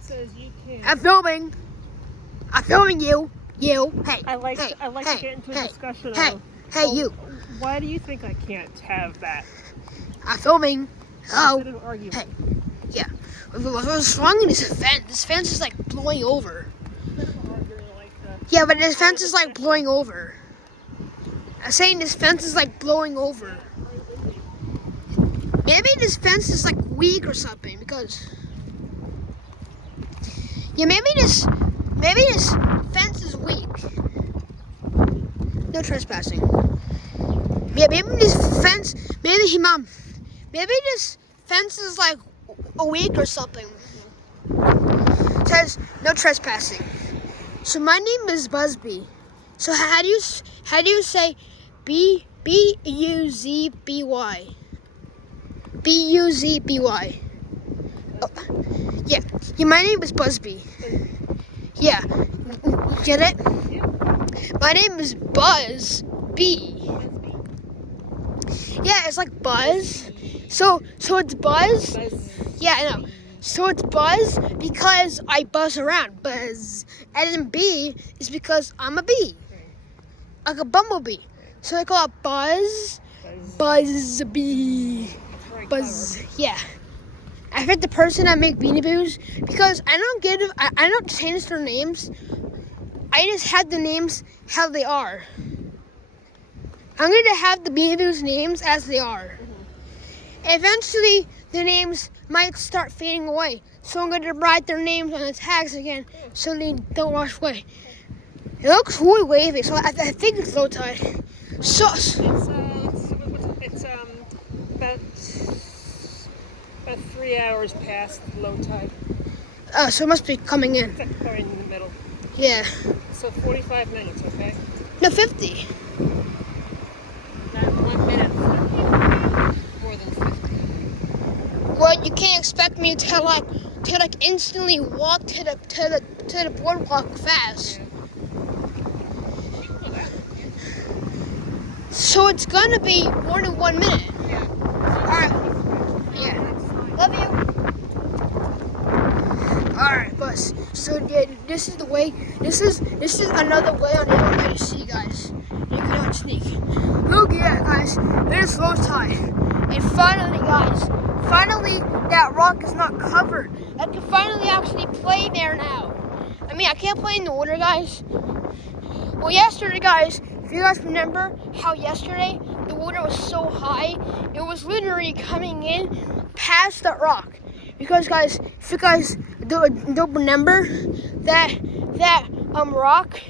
Says you can't. I'm filming. I'm filming you. You. Hey. I like hey, to hey, get into a hey, discussion hey, of. hey, you. Why do you think I can't have that? I'm filming. Oh. Instead of arguing. Hey. Yeah. What's wrong in this fence? This fence is like blowing over. Instead of arguing like Yeah, but this fence is like blowing over. I'm saying this fence is like blowing over. Maybe this fence is like weak or something because. Yeah, maybe this fence is weak. No trespassing. Yeah, maybe this fence. Maybe this fence is like a week or something. It says no trespassing. So my name is Buzby. So how do you say Buzby? Buzby. Oh, yeah. Yeah, my name is Buzby. Yeah. Get it? My name is Buzz B. Yeah, it's like Buzz. So it's Buzz. Yeah, I know. So it's Buzz because I buzz around. Buzz. And then B is because I'm a bee. Like a bumblebee. So I call it Buzz. Buzz B. Buzz. Yeah. I think the person that make Beanie Boos because I don't change their names. I just have the names how they are. I'm going to have the Beanie Boos names as they are. Eventually, the names might start fading away. So I'm going to write their names on the tags again so they don't wash away. It looks really wavy, so I think it's low tide. So It's about 3 hours past low tide. So it must be coming in. Or in the middle. Yeah. So 45 minutes, okay? No, 50. Not 1 minute. More than 50. Well, you can't expect me to instantly walk to the boardwalk fast. So it's gonna be more than 1 minute. Yeah. Alright. Yeah. Love you. Alright, bus. So yeah, this is the way. This is another way on Avon that you see, guys. You cannot sneak. Look, yeah, guys. It is low tide, and finally, guys, that rock is not covered. I can finally actually play there now. I mean, I can't play in the water, guys. Well, yesterday, guys, if you guys remember how yesterday the water was so high, it was literally coming in past that rock. Because, guys, if you guys don't remember that rock,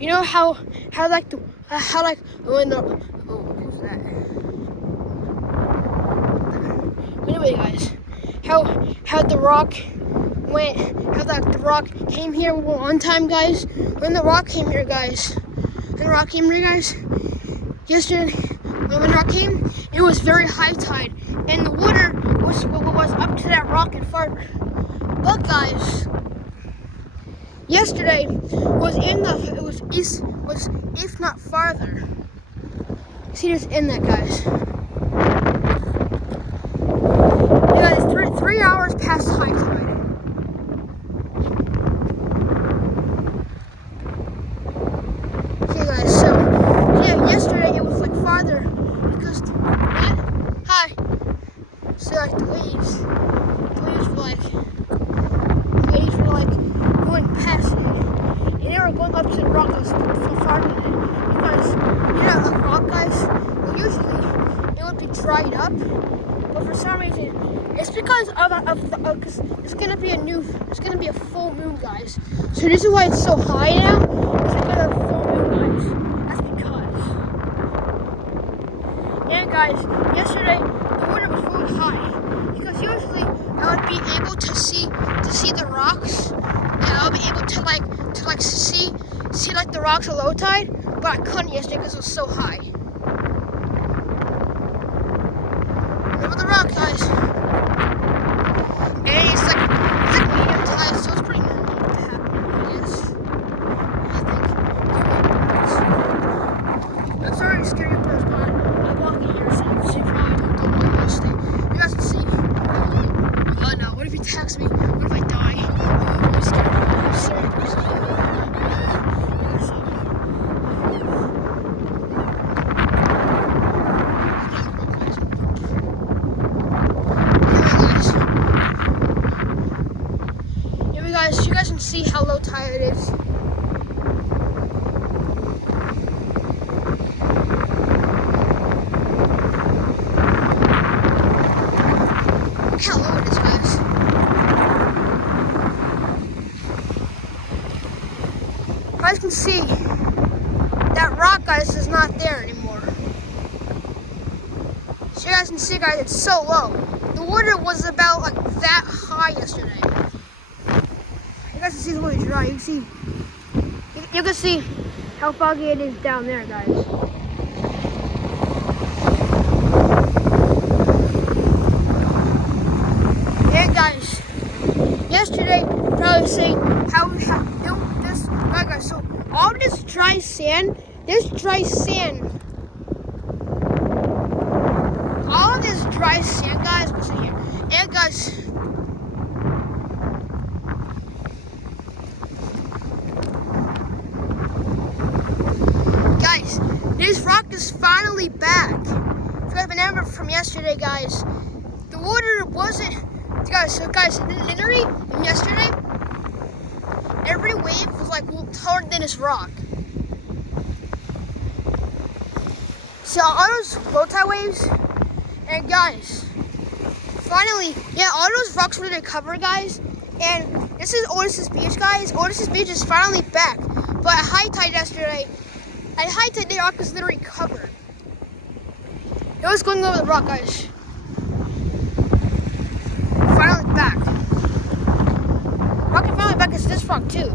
you know how who's that? Anyway, guys, how the rock came here one time, guys. When the rock came here, guys. Yesterday, when the rock came, it was very high tide, and the water was up to that rock and farther. But guys, yesterday was if not farther. See, it's in that, guys. Yeah, guys, 3 hours past high tide. Okay, guys. So yeah, yesterday it was like farther because what? Hi. So like the waves were like going past me, and they were going up to the rock that was farther than it. Because you know, a rock, guys, well, usually it would be dried up, but for some reason it's because because it's gonna be a full moon, guys. So this is why it's so high now. It's because of the full moon, guys. That's because. And guys, yesterday the water was really high because usually I would be able to see the rocks, and I'll be able to see like the rocks at low tide, but I couldn't yesterday because it was so high. Remember the rock, guys? And it's like medium tide, so it's pretty normal to happen, I guess. I'm sorry to scare you first, but I'm walking here, so you probably don't want to stay. You guys can see. Oh no, what if he attacks me? What if I die? guys, you guys can see how low tide it is. How low it is, guys. You guys can see that rock, guys, is not there anymore. So you guys can see, guys, it's so low. The water was about like that high yesterday. You guys can see the way it's dry. You can see how foggy it is down there, guys. And guys, yesterday probably saying how this right, guys. So all this dry sand, all of this dry sand, guys, was in here. And guys, this rock is finally back. If you guys remember from yesterday, guys, the water wasn't, guys, literally yesterday, every wave was like taller than this rock. So all those low tide waves, and guys, finally, yeah, all those rocks were covered, guys. And this is Otis's Beach, guys. Otis's Beach is finally back. But at high tide yesterday, the rock was literally covered. It was going over the rock, guys. Finally back. Rock is finally back. It's this rock too.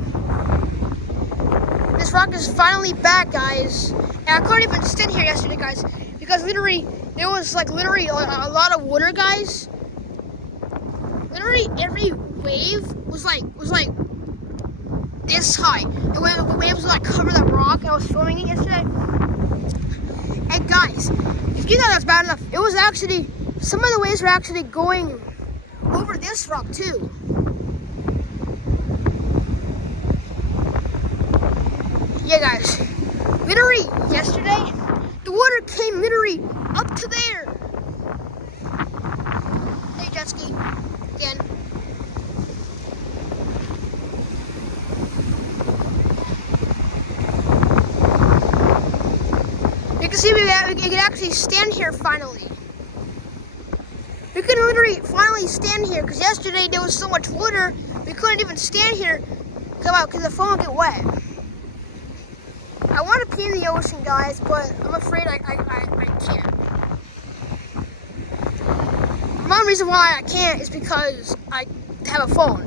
This rock is finally back, guys. And I couldn't even stand here yesterday, guys, because literally there was like literally a lot of water, guys. Literally every wave was like this high. The waves would like cover the rock. I was filming it yesterday. And guys, if you thought that's bad enough, it was actually, some of the waves were actually going over this rock too. Yeah, guys, literally yesterday, the water came literally up to there. Hey, jet ski, again. You can see we can actually stand here finally. We can literally finally stand here because yesterday there was so much water we couldn't even stand here because the phone would get wet. I want to pee in the ocean, guys, but I'm afraid I can't. One reason why I can't is because I have a phone.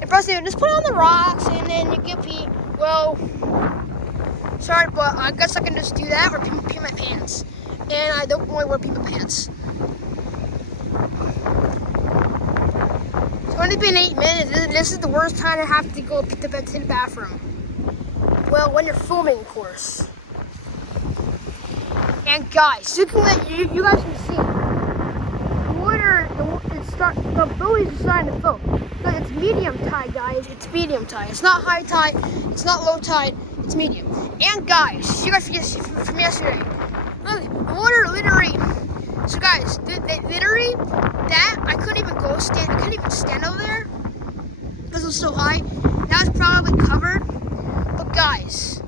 And plus, they just put it on the rocks and then you can pee. Well, sorry, but I guess I can just do that or pee my pants. And I don't really wear pee my pants. It's only been 8 minutes. This is the worst time to have to go to the bathroom. Well, when you're filming, of course. And guys, you guys can see the water. The buoys are starting to fill. Because it's medium tide, guys. It's medium tide. It's not high tide. It's not low tide. It's medium. And guys, you guys from yesterday. Look, the water literally. So guys, literally that I couldn't even stand. I couldn't even stand over there because it was so high. That was probably covered. But guys,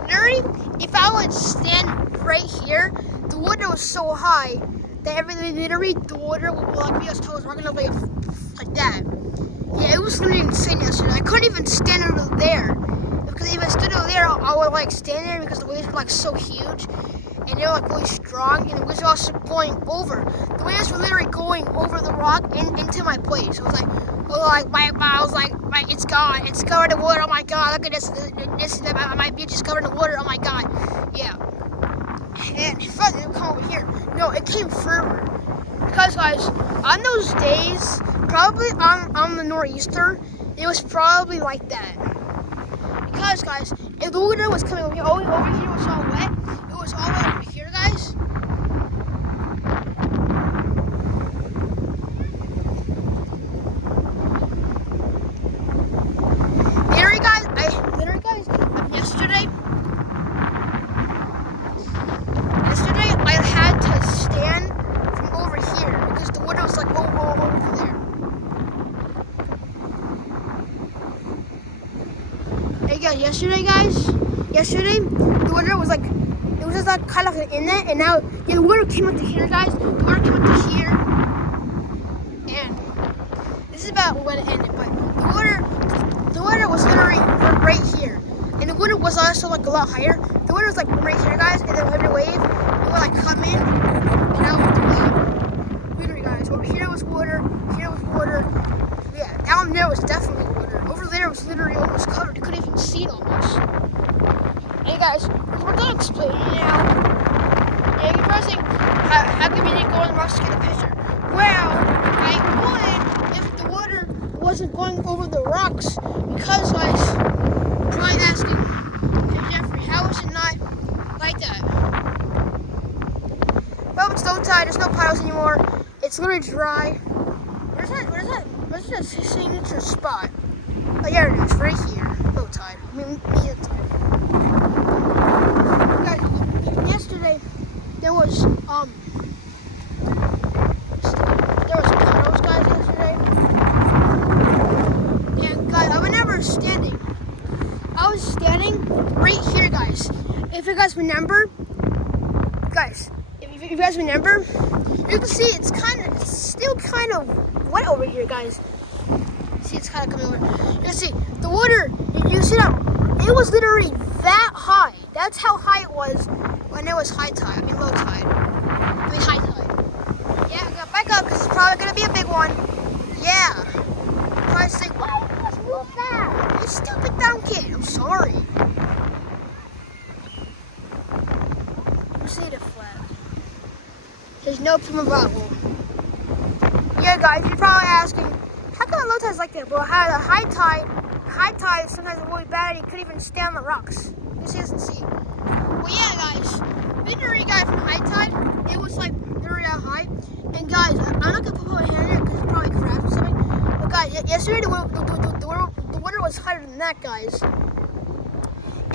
literally, if I would stand right here, the water was so high that literally the water would like be as tall as rocking over like that. Yeah, it was literally insane yesterday. I couldn't even stand over there because if I stood over there, I would like stand there because the waves were like so huge and they were like really strong and the waves were also going over. The waves were literally going over the rock and into my place. I was like, it's gone. It's covered in water. Oh my god, look at this. My beach is covered in water. Oh my god. Yeah. And it didn't come over here. No, it came further. Because guys, on those days, probably on the nor'easter, it was probably like that. Because guys, if the water was coming over here was all wet. It was all wet over here, guys. Yesterday I had to stand from over here because the water was like over there. Hey guys, yesterday the water was like, it was just like kind of like an inlet, and now the water came up to here, guys. The water came up to here, and this is about when it ended. But the water was literally right here, and the water was also like a lot higher. The water was like right here, guys, and then every wave it would like come in, and out with the wave. Literally, guys, over here was water, here was water. Yeah, down there was definitely water. Over there was literally almost covered. You couldn't even see it almost. Hey guys, we're gonna explain now. And you're pressing, how come you didn't go on the rocks to get a picture? Well, I would if the water wasn't going over the rocks, because guys, try asking, hey Jeffrey, how is it not like that? Well, it's low tide, there's no puddles anymore. It's literally dry. Where's that signature spot? Oh, here it is, right here. Low tide. I mean, medium tide. Guys, yesterday there was puddles, guys, yesterday. And guys, I remember standing. I was standing right here, guys. If you guys remember, guys, if you guys remember, you can see it's still kind of wet over here, guys. See, it's kind of coming over. You can see the water. You see that it was literally that high. That's how high it was when it was high tide. I mean low tide. I mean high tide. Yeah, I got back up because it's probably gonna be a big one. Yeah. Probably say, why did you guys move that? You stupid dumb kid. I'm sorry. You see the flag. There's no Primavera. Yeah, guys, you're probably asking, how come low tide is like that? Well, how the high tide sometimes is really bad. You couldn't even stand on the rocks. You see, doesn't see. Well, yeah, guys, literally, guys, from high tide, it was like literally that high. And guys, I'm not gonna put my hand in it because it's probably crashed or something. But guys, yesterday the water was higher than that, guys.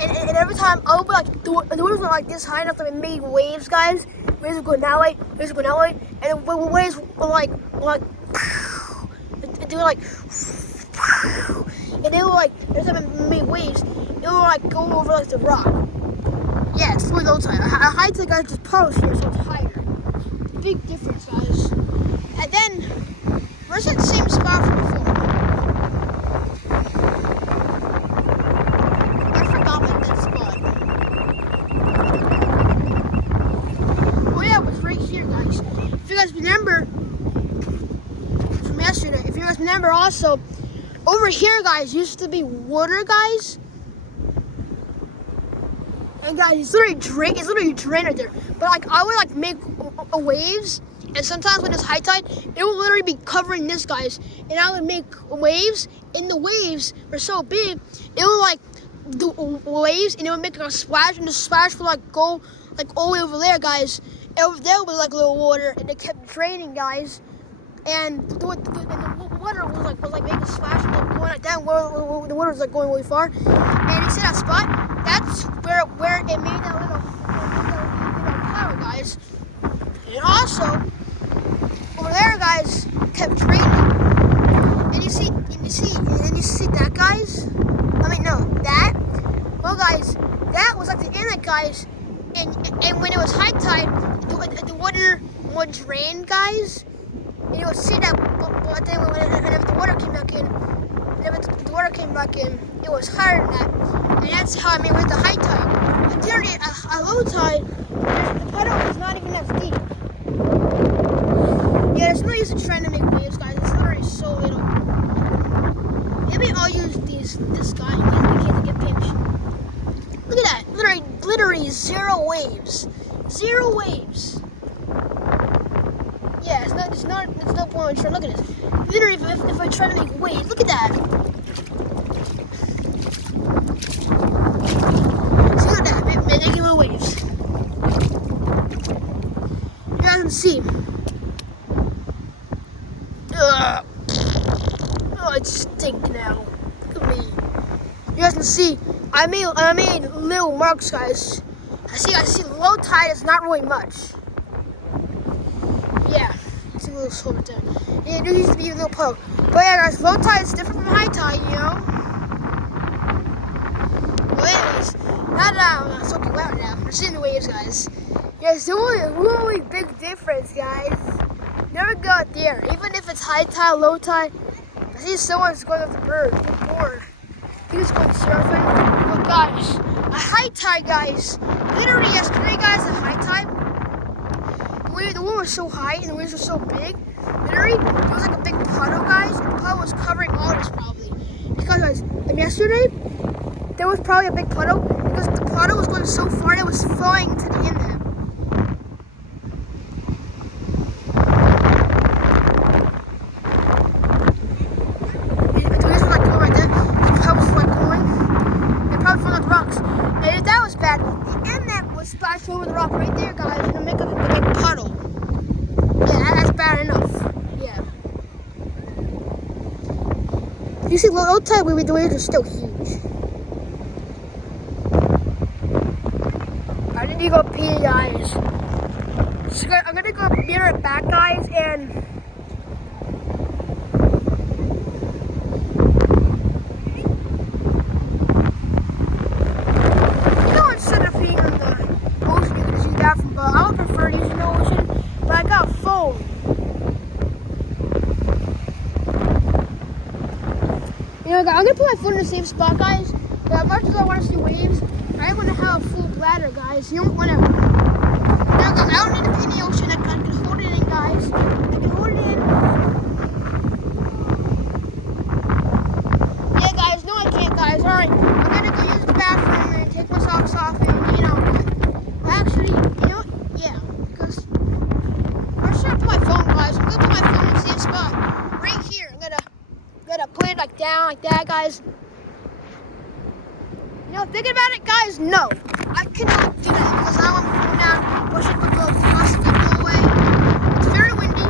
And every time I would be like, the water was like this high enough that it made waves, guys. Waves would go that way, waves would go that way, and the waves were like, they were like, and they were like, every time it made waves, it would like go over like the rock. Yeah, it's really low tide. High tide, guys, just puddles here, so it's higher. Big difference, guys. And then, where's that same spot from before? I forgot like that spot. Oh yeah, it was right here, guys. If you guys remember from yesterday, if you guys remember also, over here, guys, used to be water, guys. And guys, it's literally drained right there. But like, I would like make waves, and sometimes when it's high tide, it will literally be covering this, guys. And I would make waves, and the waves were so big, it would like the waves, and it would make like a splash, and the splash would like go like all the way over there, guys. And over there was like a little water, and it kept draining, guys. And the water was like making a splash, and like going like that. The water was like going really far. And you see that spot? That's where it made that little puddle, guys. And also over there, guys, kept draining. And you see that, guys. I mean, no, that. Well, guys, that was like the inlet, guys. And when it was high tide, the water would drain, guys. And you would see that, but then if the water came back in, it was higher than that. And that's how I made with the high tide. But during a low tide, the puddle is not even as deep. Yeah, there's no use in trying to make waves, guys. It's literally so little. Maybe I'll use this guy in case I get pinched. Look at that. Literally zero waves. Zero waves. Yeah, it's no point in trying. Look at this. Literally, if I try to make waves, look at that. See, look at that, making little waves. You guys can see. Ugh. Oh, it stinks now. Look at me. You guys can see. I made little marks, guys. I see. Low tide is not really much. Yeah. A little slow right there. Yeah, there used to be a little puddle. But yeah, guys, low tide is different from high tide, you know? Not soaking wet now. We're seeing the waves, guys. Yeah, it's a really big difference, guys. Never go out there, even if it's high tide, low tide. I see someone's going with the bird. Good board. He was going surfing. But guys, a high tide, guys. Literally yesterday, guys, a high tide. The wind was so high and the waves were so big. Literally, there was like a big puddle, guys. And the puddle was covering all this probably. Because, guys, yesterday, there was probably a big puddle because the puddle was going so far that it was falling to the inlet. The waves were like going right there. The puddle was like going. It probably fell on the rocks. And if that was bad, the inlet was splashed over the rock right there, guys, and make a big puddle. Yeah, that's bad enough. Yeah. You see, low tide, the waves are still huge. I need to go pee, guys. So I'm gonna go be right back, guys, and you know instead of being in the ocean, you can just use that from. But I would prefer using the ocean. But I got a phone. You know, I'm gonna put my phone in the same spot, guys. But as much as I want to see waves, I want to have a full bladder, guys. You don't want to. Now, guys, I don't need to be in the ocean. I can hold it in, guys. I can hold it in. Yeah, guys. No, I can't, guys. All right, I'm gonna go use the bathroom and take my socks off, and you know, actually, you know, yeah, because where should I put my phone, guys? I'm gonna put my phone in the same spot, right here. I'm gonna put it like down, like that, guys. You know, thinking about it, guys, no. I cannot do that because I want my phone down. Or should possibly blow away. It's very windy.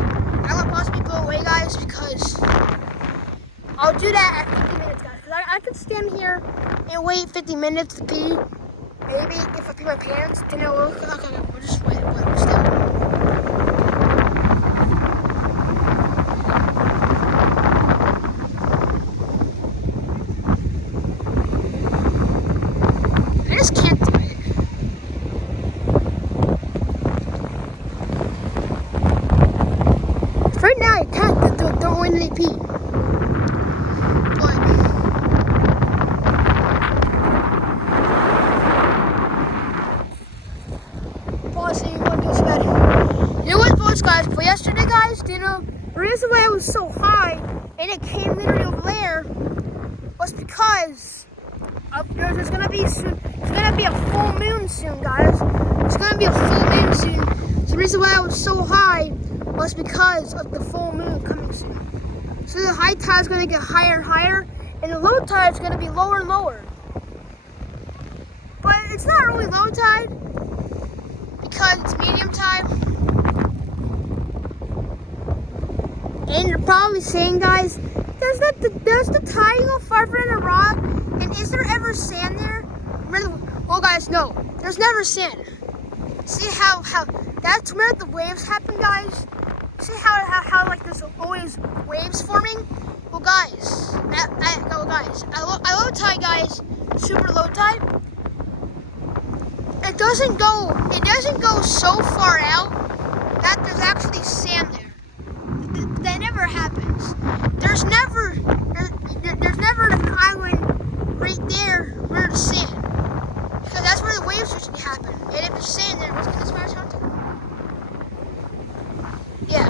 I want possibly blow away, guys, because I'll do that at 50 minutes, guys. Because I could stand here and wait 50 minutes to pee. Maybe if I pee my pants, then it'll look like we'll just wait, but still. I just can't do it. Right now, I can't don't win any pee. But pause. You want to do bad. You know what, boys, guys? For yesterday, guys, you know the reason why it was so high and it came literally over there was because there's gonna be a full moon soon, guys. There's gonna be a full moon soon. So the reason why I was so high was because of the full moon coming soon. So the high tide is gonna get higher and higher, and the low tide is gonna be lower and lower. But it's not really low tide because it's medium tide. And you're probably saying, guys, does the tide go farther than a rock? And is there ever sand there? Well, guys, no. There's never sand. See how that's where the waves happen, guys? See how like there's always waves forming? Well, guys, at low tide, guys, super low tide, it doesn't go so far out that there's actually sand there. That never happens. There's never an island right there where there's sand. Because that's where the waves usually happen. And if there's sand there, what's going to smash onto? Yeah.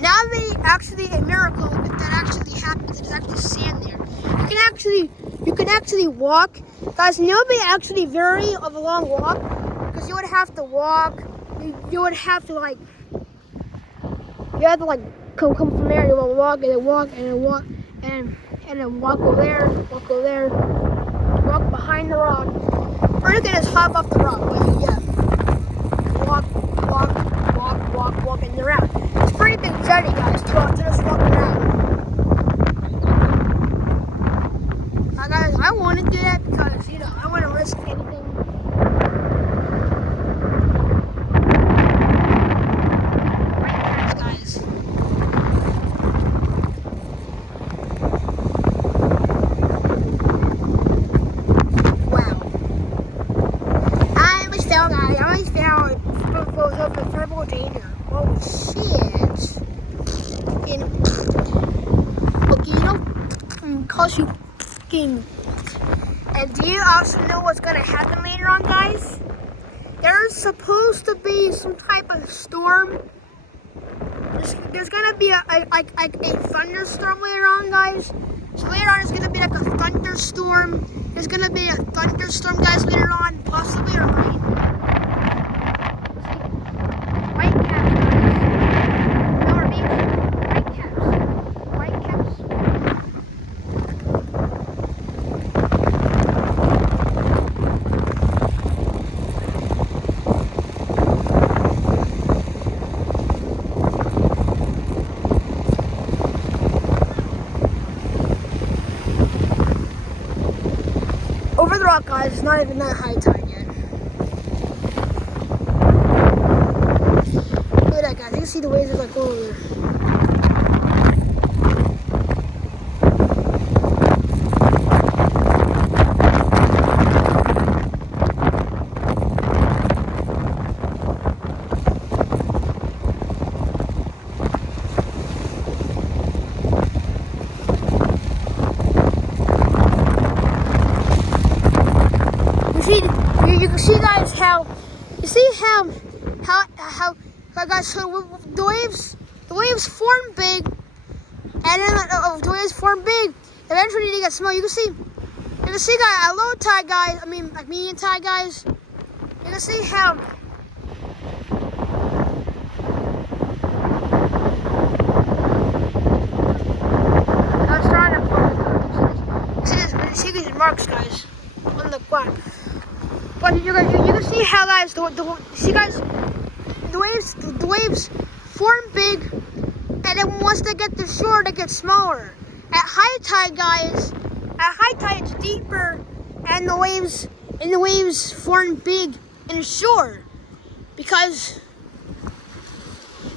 Now they actually, a miracle, if that actually happens, there's actually sand there. You can actually walk. Guys, you know, it'd be actually very of a long walk. Because you would have to walk. You would have to like, come from there, you will walk, and then walk, and then walk, and then walk over there, walk behind the rock. Or you can just hop off the rock, but yeah. Walk, and you're out. It's a pretty big journey, guys, to just walk around. Guys, I want to do that because, you know, I want to risk anything. calls you fucking. And do you also know what's gonna happen later on, guys? There's supposed to be some type of storm. There's gonna be a thunderstorm later on, guys. So later on, it's gonna be like a thunderstorm. There's gonna be a thunderstorm, guys, later on, possibly a rain. White caps, guys. No, I mean white caps. White caps. Over the rock, guys, it's not even that high tide yet. Look at that, guys. You can see the waves are like over there. You can see, guys, how guys, so the waves form big, and then the waves form big. Eventually, they get small. You can see, guys, at low tide, guys. I mean, like medium tide, guys. You can see how. I was trying to see these marks, guys, on the ground. But you can see how, guys, the waves form big, and then once they get to shore, they get smaller. At high tide, guys, it's deeper, and the waves form big in shore. Because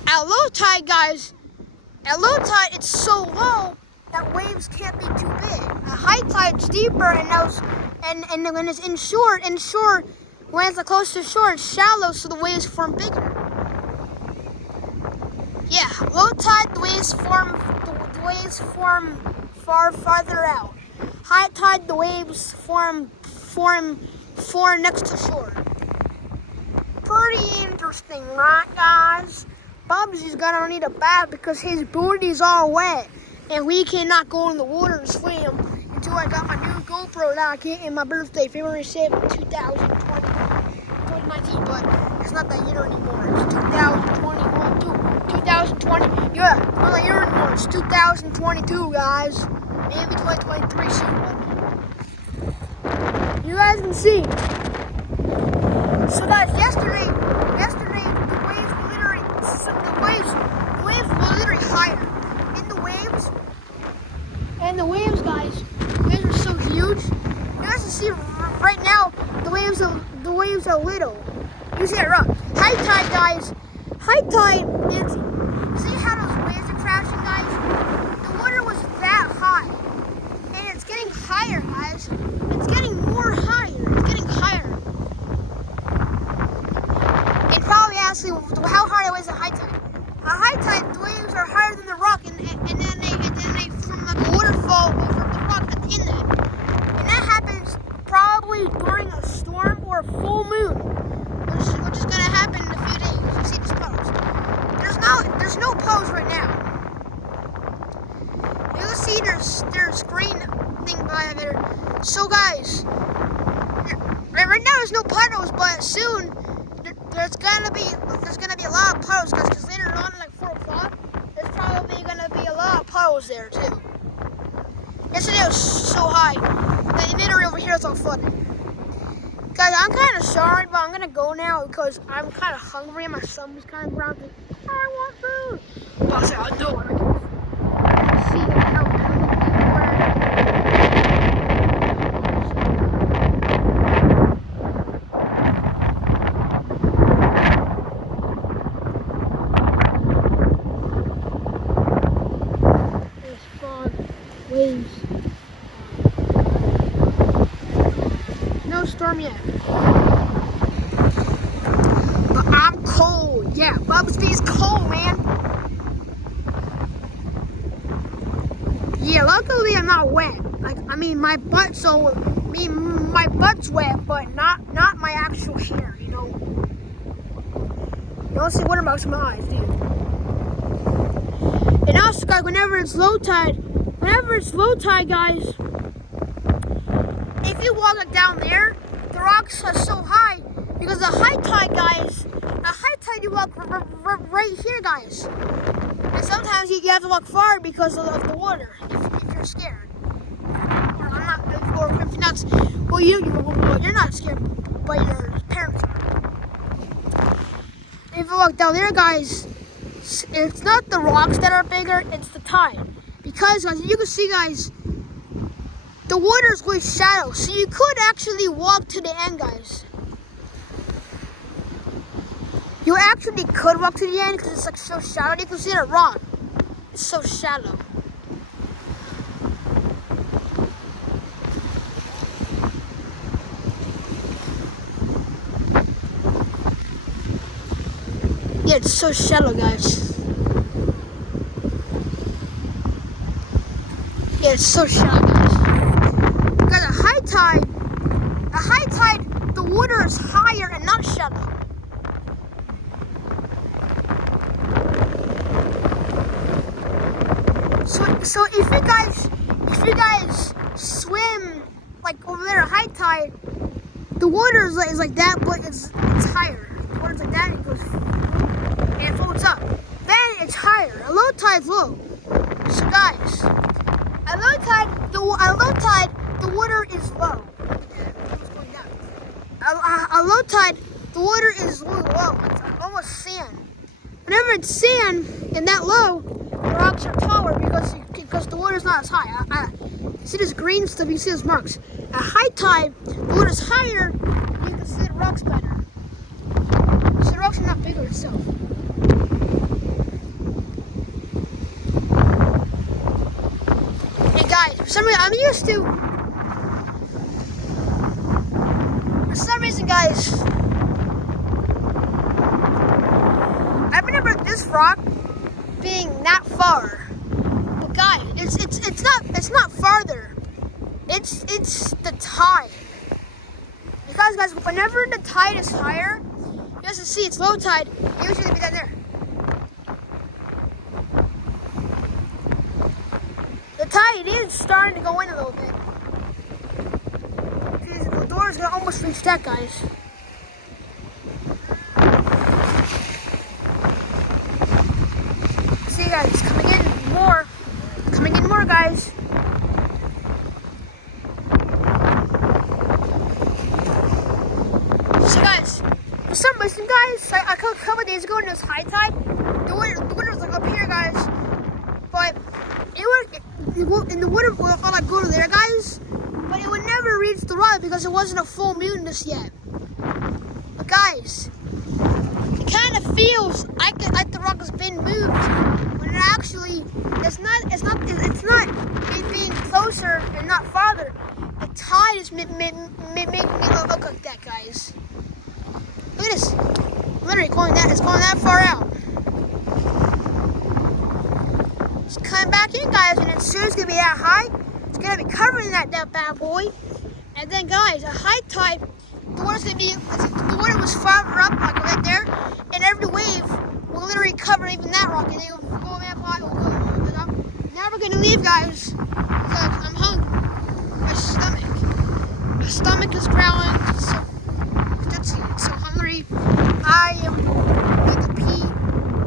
at low tide, guys, it's so low that waves can't be too big. At high tide, it's deeper, and when it's inshore, when it's close to shore, it's shallow, so the waves form bigger. Yeah, low tide, the waves form farther out. High tide, the waves form next to shore. Pretty interesting, right, guys? Bubsy's gonna need a bath because his booty's all wet, and we cannot go in the water and swim until I got my new GoPro that I get in my birthday, February 7th, 2019, but it's not that year anymore. It's 2021, 2020. Yeah, not that year anymore. It's 2022, guys. Maybe 2023 soon, but you guys can see. So, guys, yesterday, the waves were literally higher. And the waves, guys, are so huge. You guys can see right now the waves are little. You see it rough. High tide, guys. High tide is. See how those waves are crashing, guys? The water was that high, and it's getting higher, guys. It's getting more higher. It's getting higher. And probably asking how high it was at high tide. At high tide, the waves are higher than the rock, and then they from like a waterfall over the rock that's in them. And that happens probably during a storm or a full moon, which is gonna happen in a few days. You see this pose. There's no pose right now. You'll see there's green thing by there. So, guys, right now there's no puddles, but soon there's gonna be a lot of puddles, guys, because later on at like 4 o'clock, there's probably gonna be a lot of puddles there too. Yesterday was so high. The emitter over here is all flooded. Guys, I'm kind of sorry, but I'm gonna go now because I'm kind of hungry and my stomach's kind of growling. I want food. But I said, I'll do it. See how waves. No storm yet. But I'm cold. Yeah, Buzby's cold, man. Yeah, luckily I'm not wet. Like, I mean, my butt's wet, but not my actual hair, you know. You don't see water marks in my eyes, do you? And also, guys, whenever it's low tide, guys, if you walk down there, the rocks are so high because the high tide, guys, you walk right here, guys. And sometimes you have to walk far because of the water if you're scared. Or if you're not, well, you're not scared, but your parents are. If you walk down there, guys, it's not the rocks that are bigger, it's the tide. Because, guys, you can see, guys, the water is with shadow, so you could actually walk to the end, guys. You actually could walk to the end because it's like so shallow. You can see the rock. It's so shallow. Yeah, it's so shallow, guys. Yeah, it's so shallow, guys. Because at high tide, the water is higher and not shallow. So if you guys swim like over there at high tide, the water is like that, but it's higher. The water's like that, and it goes and it floats up. Then it's higher. At low tide's low. So guys, at low tide, the water is low. At low tide, the water is low. It's almost sand. Whenever it's sand and that low, the rocks are taller because the water's not as high. See this green stuff? You see those marks. At high tide, the water's higher. You can see the rocks better. So the rocks are not bigger itself. Hey guys, for some reason guys, I remember this rock being that far. But guys, it's not farther. It's the tide. Because guys, whenever the tide is higher, you guys can see it's low tide, it usually be down there. The tide is starting to go in a little bit. See, the door's gonna almost reach that, guys. See guys, it's coming in more. Coming in more, guys. So guys, for some reason, guys, a couple days ago when it was high tide, the water was like up here, guys. But the water would like go to there, guys. But it would never reach the rock because it wasn't a full moon just yet. But guys, it kind of feels like the rock has been moved. When it actually, it's not it being closer and not farther. The tide is making it look like that, guys. Look at this. Literally it's going that far out. It's coming back in, guys, and as soon as it's gonna be that high, it's gonna be covering that bad boy. And then guys, at high tide, the water was farther up, like right there, and every wave will literally cover even that rock, and then you'll go that pot, will go. I'm never gonna leave, guys, because I'm hungry. My stomach is growling. It's so hungry. I am going to pee.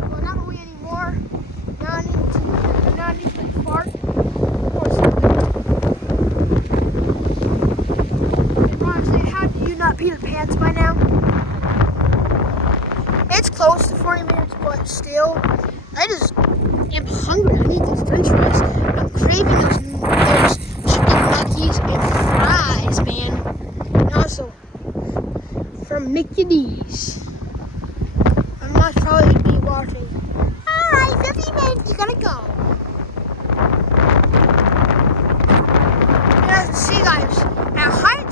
Well, not really anymore. Now I need to fart. Of course. Honestly, how do you not pee your pants by now? It's close to 40 minutes, but still, I just am hungry. I need those french fries. I'm craving those chicken nuggets and fries, man. And also, from Mickey D's. I must probably be watching. Alright, 50 minutes, you gotta go. You guys see, guys, at high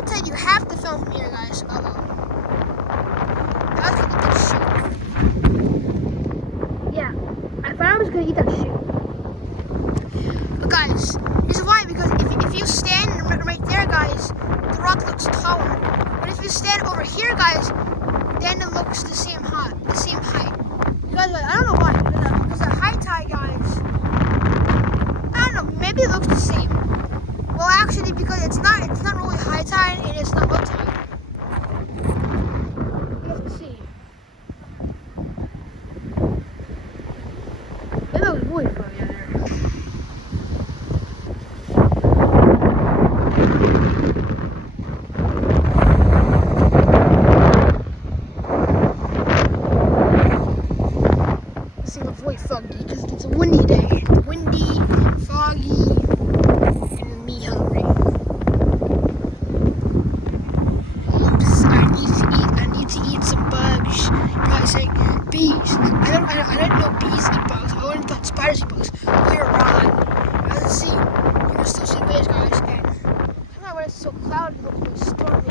tide, you have to film from here, guys. Uh-oh. I was gonna eat that shoe. Yeah, I thought I was gonna eat that shoe. you stand over here, guys, then it looks the same height. Because I don't know why. Because the high tide, guys. I don't know. Maybe it looks the same. Well, actually, because it's not really high tide and it's not low tide. You guys can see. It looks really funny out there. Foggy because it's a windy day. Windy, foggy, and me hungry. Oops, I need to eat some bugs. You're probably saying bees. I don't know bees eat bugs. I only thought spiders eat bugs. We're wrong. Let's see. You can still see waves, guys. And I don't know why it's so cloudy. It was stormy.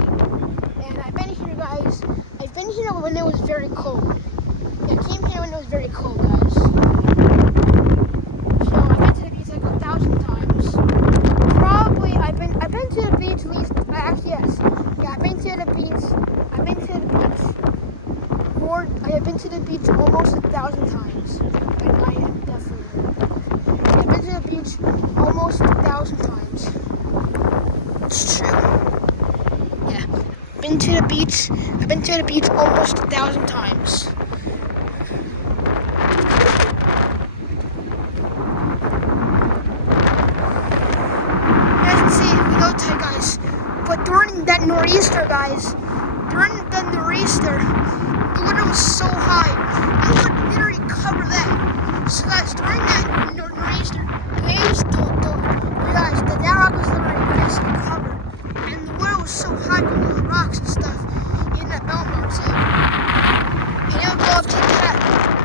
And I've been here, guys. I've been here when it was very cold. I came here when it was very cold, guys. So I've been to the beach like 1,000 times. Probably I've been to the beach at least. Actually, yes. Yeah, I've been to the beach. I have been to the beach almost 1,000 times. And I am definitely. Yeah, I've been to the beach almost 1,000 times. It's true. Yeah, I've been to the beach almost 1,000 times. Guys, but during that nor'easter, guys, the water was so high, it would literally cover that. So guys, during that nor'easter, that rock was literally just covered, and the water was so high from all the rocks and stuff in that mountain mountain, and it would go up to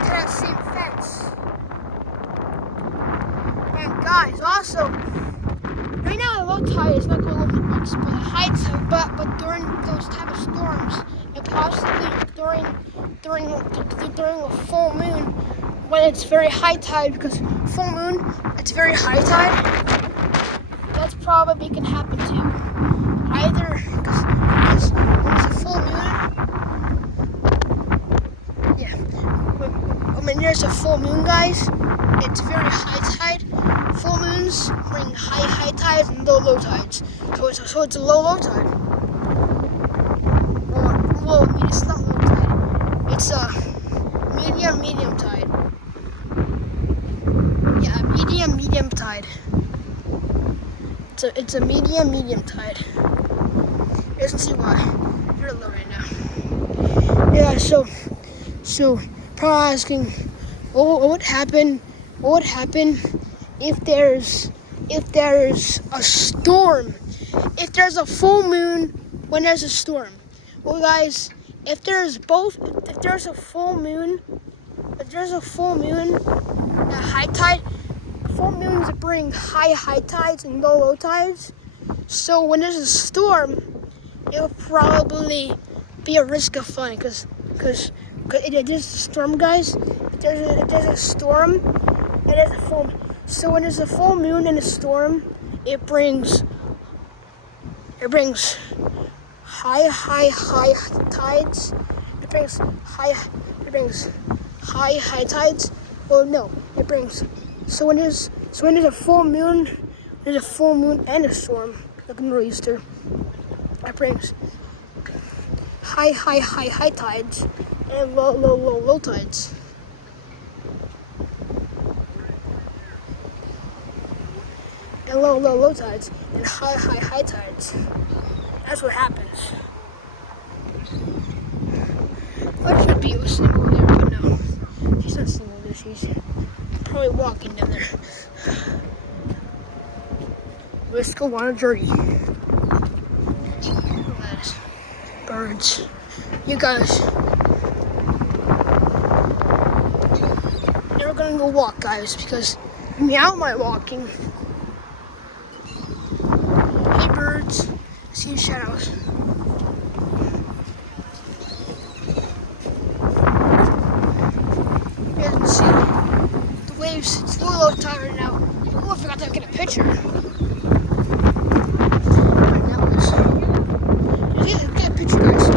that same fence. And guys, also. Right now, the low tide is not going over much, but the high tide, but during those type of storms, and possibly during a full moon, when it's very high tide, because full moon, it's very high tide. That's probably can happen too. Either because when it's a full moon, yeah. When there's a full moon, guys, it's very high tide. Full moons bring high tides and low tides. So it's a low tide. Well, I mean, it's not low tide. It's a medium tide. Yeah, medium tide. It's a medium tide. You guys can see why. You're low right now. Yeah. So probably asking, what would happen? What would happen if there's a storm? If there's a full moon when there's a storm? Well, guys, if there's a full moon, a high tide, full moons bring high tides and low tides. So when there's a storm, it will probably be a risk of fun because it is a storm, guys. If there's a storm, it is a full. So when there's a full moon and a storm, it brings high tides. It brings high tides. Well, no, it brings. So when there's a full moon, and a storm, like a nor'easter. It brings high tides and low tides. And low tides and high tides. That's what happens. What should be was sitting over there, but no. She's not sitting over there, she's probably walking down there. Let's go on a journey. Birds. You guys. Never gonna go walk, guys, because me out my walking. Hey birds. See shadows. You guys can see the waves. It's a little tide right now. Oh, I forgot to get a picture. Right now, get a picture, guys.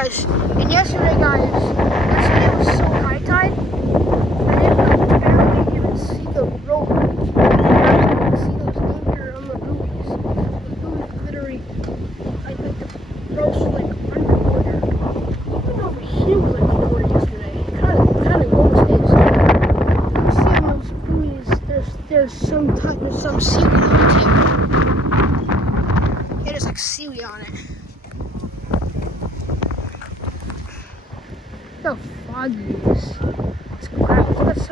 guys, and yesterday was so high tide. I barely even see the rope. I barely even see those anchor on the buoys. The buoys literally, like the ropes were like underwater. Even over here was like underwater yesterday. Kind of almost is. You can see on those buoys, there's some seaweed on it too. There's like seaweed on it. Look how foggy it is. It's clouds. Look, it's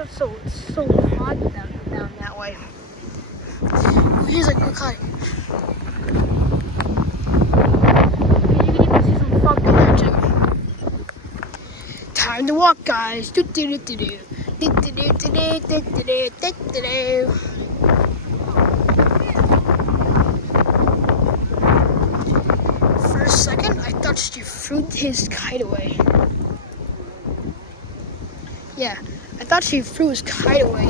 so foggy down that way. Here's like a cut. You can even see some fog down there too. Time to walk, guys. Do do do do do. Do do do do do do do do do do. For a second, I thought she threw his kite away. Yeah, I thought she threw his kite away.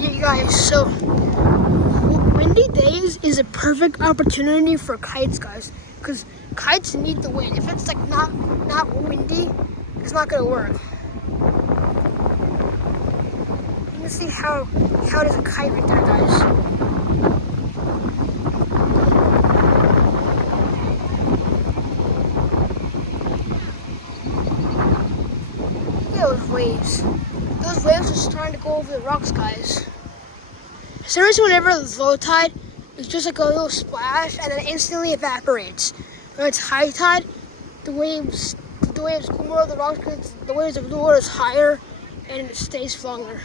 Yeah, you guys, so windy days is a perfect opportunity for kites, guys, because kites need the wind. If it's like not windy, it's not gonna work. You can see how it is a kite right there, guys. Those waves. Those waves are starting to go over the rocks, guys. Seriously, whenever it's low tide, it's just like a little splash and then instantly evaporates. When it's high tide, the waves go more over the rocks because the waves of the water is higher and it stays longer.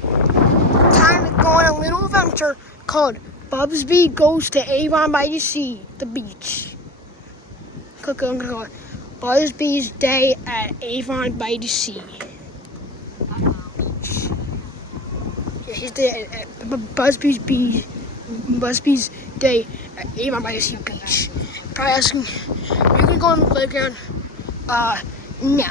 Time to go on a little adventure called Buzby Goes to Avon by the Sea, the beach. Click on it. Buzby's Day at Avon by the Sea. Yeah, his day at Buzby's Day at Avon by the Sea Beach. Probably asking, are you gonna go on the playground? No.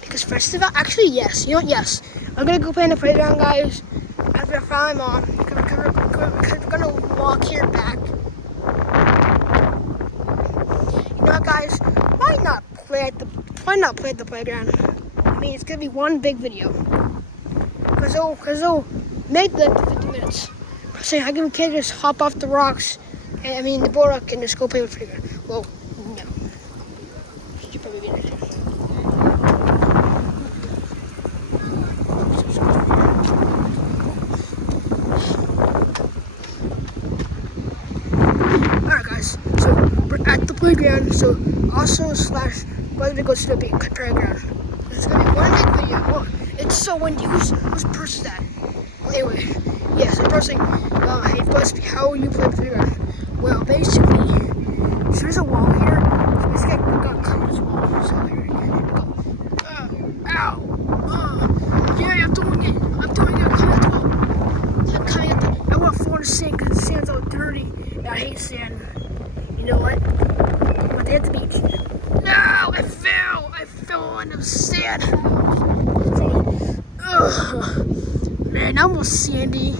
Because first of all, actually yes. You know what? Yes. I'm gonna go play on the playground, guys. After I find my mom, because we're gonna walk here back. You know what, guys? Why not play at the playground? I mean, it's gonna be one big video. Cause it'll make like the 50 minutes. So I can just hop off the rocks, and I mean the boardwalk, and just go play with the playground. Well, no. Should probably be right there. Alright, guys. So we're at the playground. So also / Buzby Goes to the playground. It's gonna be one big video. Whoa, it's so windy. Whose purse is that? Well, anyway, yeah. So first thing, hey Buzby, how will you play the playground? Well, basically, so there's a wall here. So basically, I gotta climb this wall. So here we go. Ow! Yeah, I'm doing it. I'm climbing the wall. I'm climbing up. I want to fall in the sand because the sand's all dirty. And I hate sand. You know what? But they at the beach. No, I fell on the sand. Ugh. Man, I'm all sandy.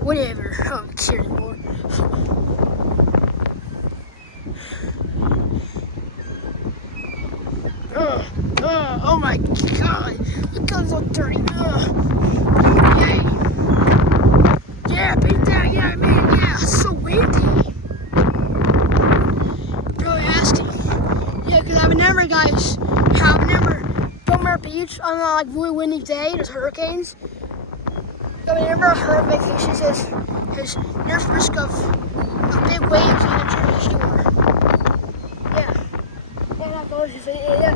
Whatever. I don't care anymore. Oh my god. Look how it's all dirty. Yay. Yeah, beat that. Yeah, man. Yeah, it's so windy. Really asking. Yeah, because I remember, guys, Belmar Beach on a really windy day, there's hurricanes. I remember her vacation there's risk of big waves on the Jersey Shore. Yeah. And I was just yeah.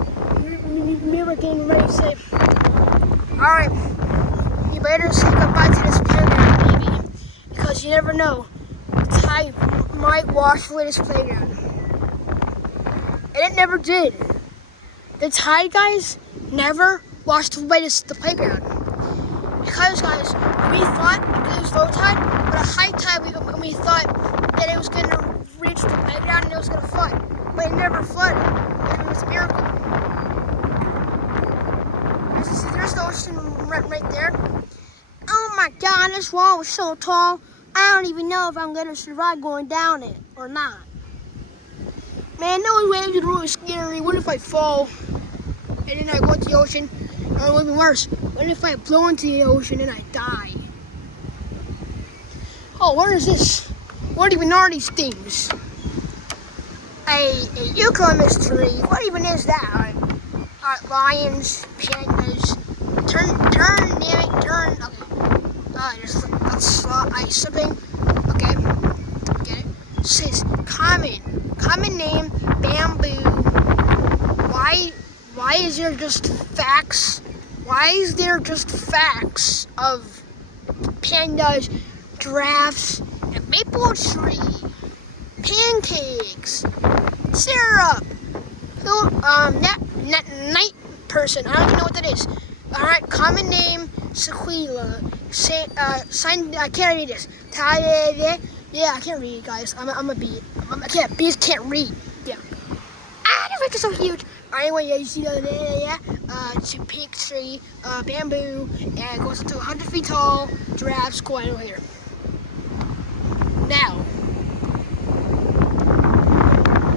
We were getting ready to say, alright, you better say goodbye to this playground, baby. Because you never know. The tide might wash away this playground. And it never did. The tide, guys, never washed away the playground. Because, guys, we thought it was low tide, but a high tide, we thought that it was going to reach the playground and it was going to flood. But it never flooded. It was a miracle. There's the ocean right there. Oh my god, this wall was so tall. I don't even know if I'm gonna survive going down it or not. Man, those waves are really scary. What if I fall and then I go into the ocean? Or even worse, what if I blow into the ocean and I die? Oh, where is this? What even are these things? A eucalyptus tree. What even is that? Lions, pandas. Turn, damn it, turn. Okay. Just ice slipping. Okay. Get it? It says common name, bamboo. Why is there just facts? Why is there just facts of pandas, giraffes, a maple tree, pancakes, syrup, night person? I don't even know what that is. All right, common name, sequela. Sign. I can't read this. Yeah, I can't read, guys. I'm a bee. Bees can't read. Yeah. The fish is so huge. Anyway, yeah, you see that? Yeah. It's a pink tree, bamboo, and it goes up to 100 feet tall. Giraffes going over here. Now,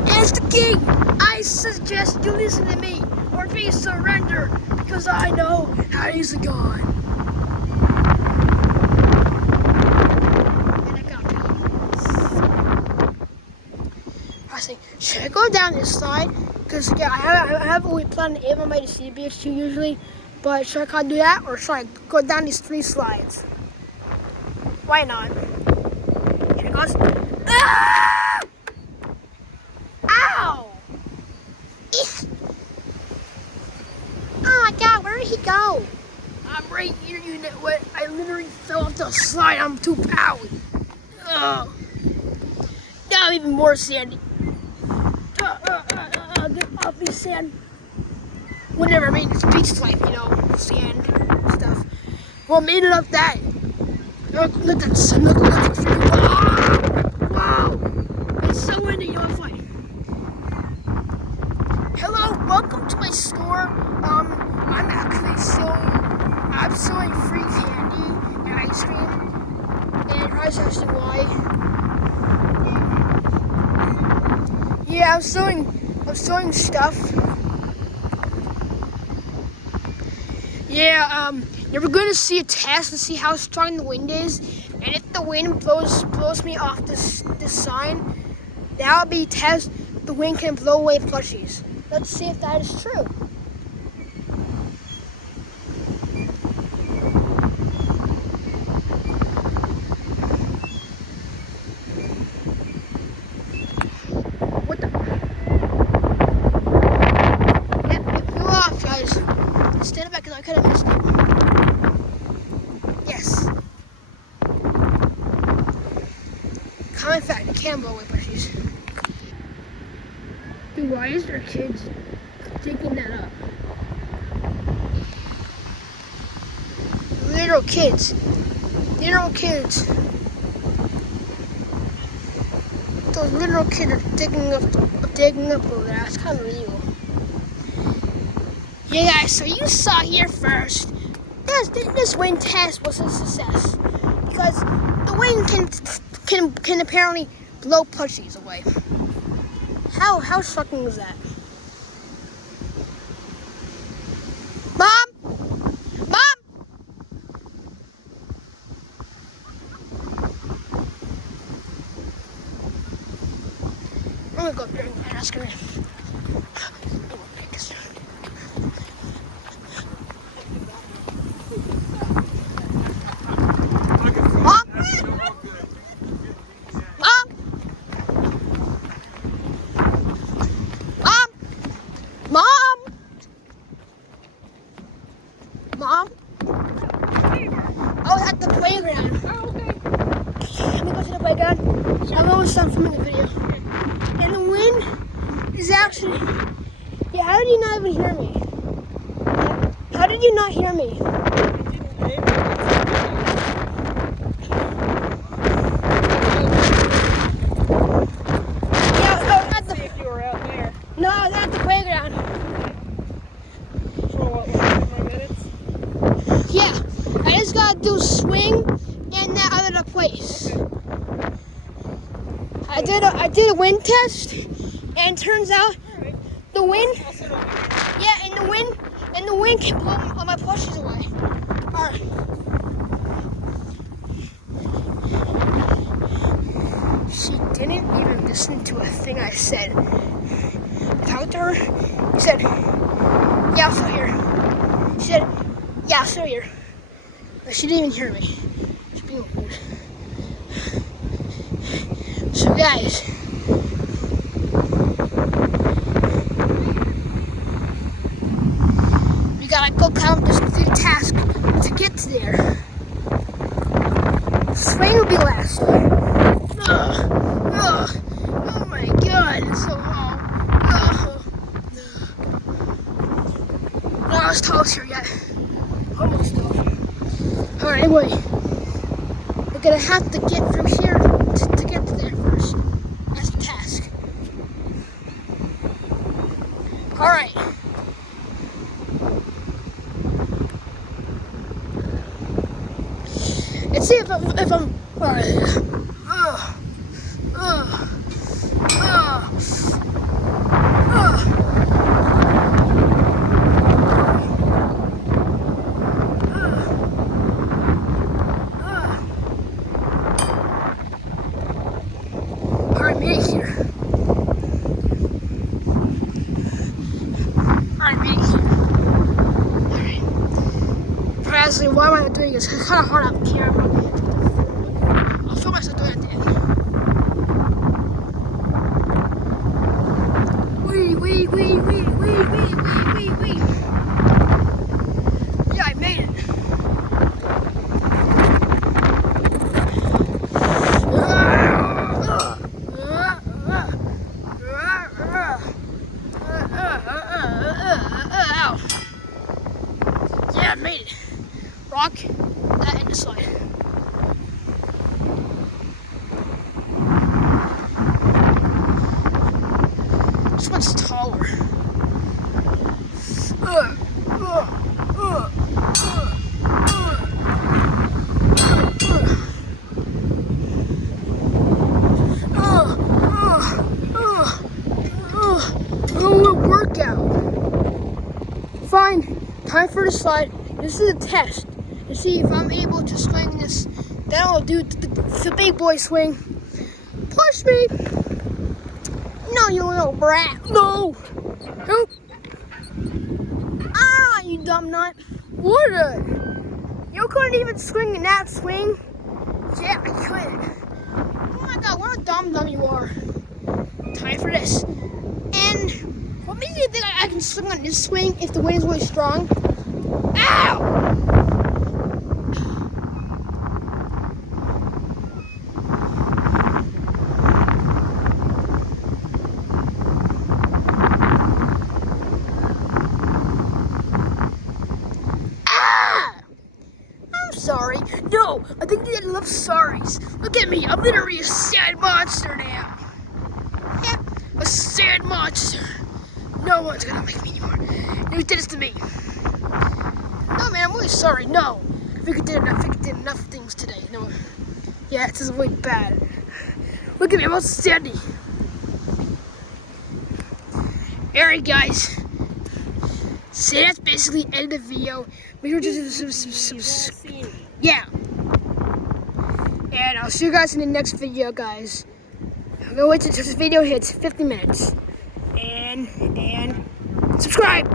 as the king, I suggest you listen to me, or please surrender, because I know how he's gone. And I got you. I say, should I go down this slide? Because yeah, I have always planned Avon by the sea beach too usually, but should I do that or should I go down these 3 slides? Why not? Here it goes. Ah! Ow! Eek. Oh my God, where did he go? I'm right here, you know what? I literally fell off the slide. I'm too powy. Oh. Now I'm even more sandy. Get off the sand. Whatever, I mean, it's beach life, you know, sand stuff. Well, made it up that. Look at that sun. Look. Wow. It's so windy, you know, it's funny. Hello, welcome to my store. I'm actually selling free candy and ice cream. And price asking why. Yeah, I'm selling stuff. Yeah, we're going to see a test to see how strong the wind is, and if the wind blows me off this sign, that'll be a test. The wind can blow away plushies. Let's see if that is true. What the? Yep, it flew off, guys. Stand back because I could have missed it. Yes. Common fact, it can blow away plushies. Dude, why is there kids digging that up? Little kids. Those little kids are digging up over there. That's kind of illegal. Yeah, guys, so you saw here first. This wind test was a success because the wind can apparently blow plushies away. How shocking was that? Mom! I'm gonna go up there and ask her. Mom? I was at the playground. Oh, okay. Let me go to the playground. I'm almost done filming the video. And the wind is actually... Yeah, how did you not even hear me? How did you not hear me? Yeah, I was at the... See if you were out there. No, I was at the playground. For what, like 5 more minutes? Yeah, I just gotta do swing and that other place. Okay. I did a wind test, and it turns out the wind. Yeah, and the wind can blow all my plushies away. All right. She didn't even listen to a thing I said. I talked to her. She said, "Yeah, I'm still here." She said, "Yeah, I'm still here." But she didn't even hear me. She's being rude. So guys, we gotta go accomplish the task to get to there. Swing will be last. Oh my god, it's so long. Not as tall as here yet. Almost tall. Alright, anyway, we're gonna have to get from here to get to there first. That's the task. Alright. Let's see if I'm alright. Alright, made it here. Alright, made it here. Alright. Honestly, why am I not doing this? It's kind of hard on camera. I'll film myself doing it at the end. Wait. Yeah, I made it. Yeah, I made it. Rock that in the slide. This one's taller. Workout. Fine. Time for the slide. This is a test to see if I'm able to swing this. Then I'll do the big boy swing. Push me. No, you little brat. No. Nope. Ah, you dumb nut. What? You couldn't even swing in that swing? Yeah, I could. Oh my god, what a dumb you are. Time for this. And what makes you think I can swing on this swing if the wind is really strong? Ow! Sorry. No, I think they love sorries. Look at me. I'm literally a sad monster now. Yeah, a sad monster. No one's gonna like me anymore. You did this to me. No, man, I'm really sorry. No. I think I did enough things today. No. Yeah, it's just really bad. Look at me. I'm all sandy. Alright, guys. So that's basically the end of the video. Make sure to yeah. And I'll see you guys in the next video, guys. I'm gonna wait till this video hits 50 minutes. And subscribe.